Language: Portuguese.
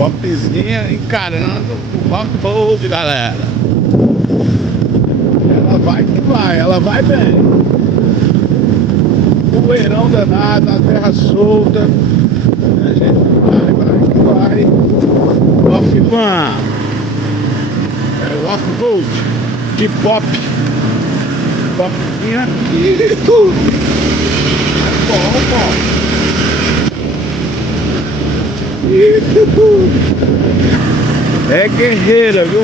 popzinha encarando o off-road, galera. Ela vai que vai, ela vai bem. Poeirão danado, a terra solta. A gente vai que vai. Off-van. É o off-road de pop. Popzinha e tudo. Bom. É guerreira, viu?